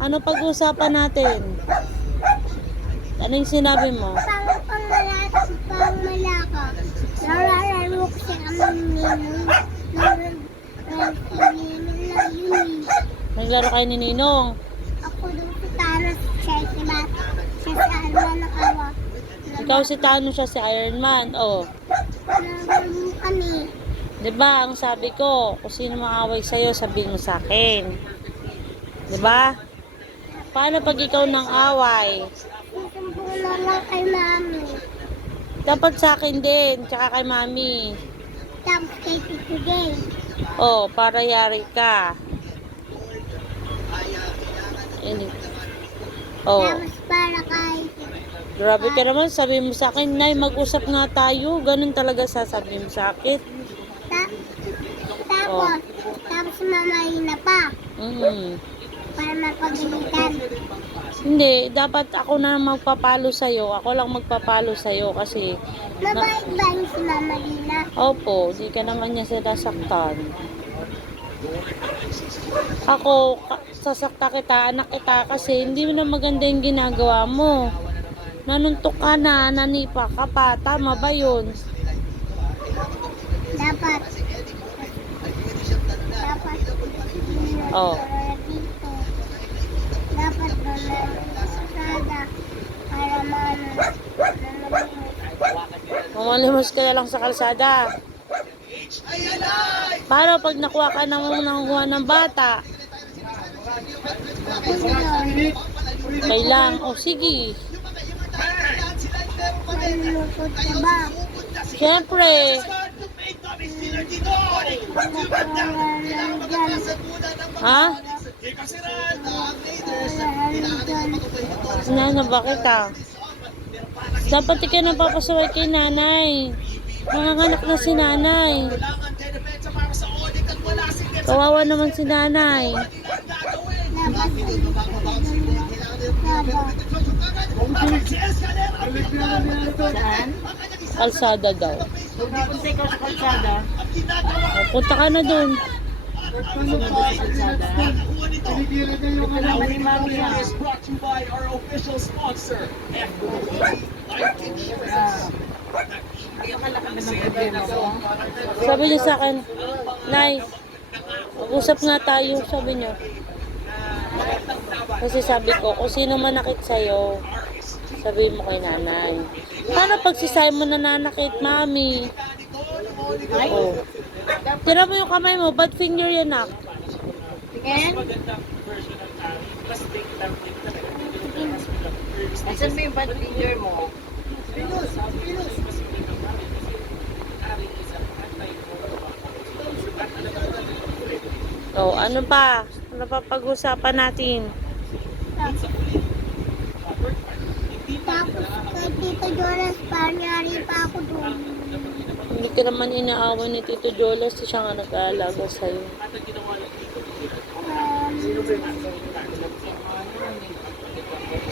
Ano pag-uusapan natin? Ano yung sinabi mo? Pang-malaka. Narararo ko siya ang ninong. Naglaro kayo ni Ninong. Ako doon si Thanos, siya si Alma ng awa. Ikaw si Thanos, siya si Iron Man. Oh. Nagano kami. Diba, ang sabi ko, kung sino maaway sa'yo, sabihin mo sa akin. Diba? Paano pag ikaw ng away? Susumbong na lang kay mami. Dapat sa akin din, tsaka kay mami. Tapos kay Tito Jay. Oh, para yari ka. Oh, Tapos para kay... grabe ka naman, sabi mo sa akin, Nay, mag-usap nga tayo. Ganun talaga sasabihin mo sa akin. Tapos mamayin na pa. Para mapagalitan. Hindi, dapat ako na magpapalo sa'yo. Ako lang magpapalo sa'yo kasi... Mabait ba yung si Mama Lina? Opo, di ka naman niya sinasaktan. Ako, sasakta kita, anak kita kasi hindi mo na maganda yung ginagawa mo. Nanuntok ka na, nanipa ka pa. Tama ba yun? Dapat. Oh. Dapat doon na sada para Mamalimos ka na lang sa kalsada. Paano pag nakuha ka ng bata? Kailang, oh sige. malulungkot ka ba? Siyempre. Ha? Nana, bakit dapat ikaw napapasuway kay nanay. Nanganganak na si nanay. Kawawa naman si nanay. Saan? Kalsada daw. Kung napunta ikaw sa kalsada, Punta ka na dun. sumunod sa kalsada. Ito naman ni Mami ha. Napakalaki ba ng problema ko? Sabi niya sa akin, Nay, mag-usap nga tayo, sabi niya. Kasi sabi ko, kung sino manakit sa'yo, sabihin mo kay nanay. Paano pag si Simon nananakit, Mami? Oh. Tira mo yung kamay mo, bad finger yan ah. Tingin? Asan ba yung bad finger mo? Oh, ano pa? Ano pa pag-usapan natin? Tapos kay Tito Jonas, panyari pa ako doon. Hindi ka naman inaawa ni Tito Jolas, siya nga nag-aalaga sa'yo.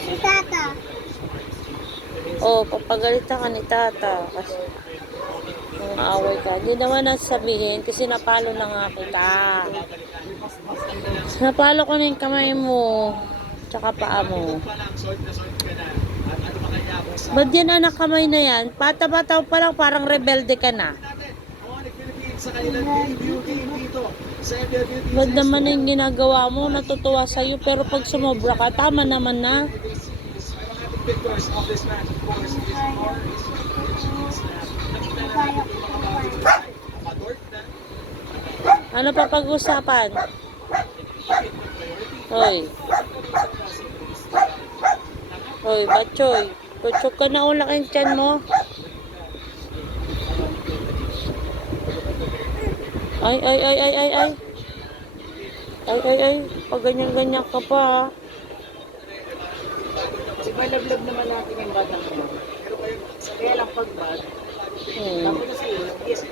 Si Tata. Oh, papagalitan ka ni Tata. Kasi nung away ka. Hindi naman nasasabihin kasi napalo na nga kita. Napalo ko na yung kamay mo. Tsaka paa mo. Ba't yan anak kamay na yan? Bata-bata pa lang parang rebelde ka na. Ba't naman yung ginagawa mo? Natutuwa sa'yo pero pag sumobra ka, tama naman na. Ano pa pag-usapan? Hoy. Hoy, Batchoy. Kutsok ka na ulak yung tiyan mo. Ay, ay, ay, ay, ay, ay. Ay, ay, ay. Pag ganyan-ganyan ka pa, ha. Diba love-love naman natin yung batang ito? Kaya lang pag bad, tapos na sa iyo, yes.